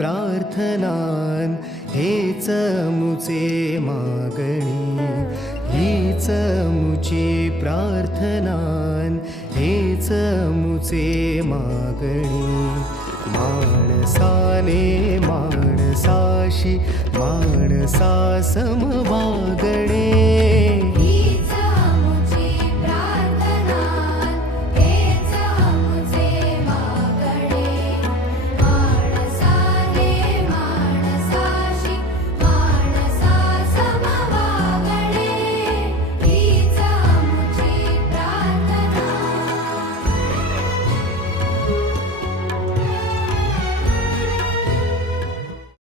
प्रार्थनान हेच मुचे मागणी, हीच मुची प्रार्थनान हेच मुचे मागणी. माणसाने माणसाशी माणसा समवागणे.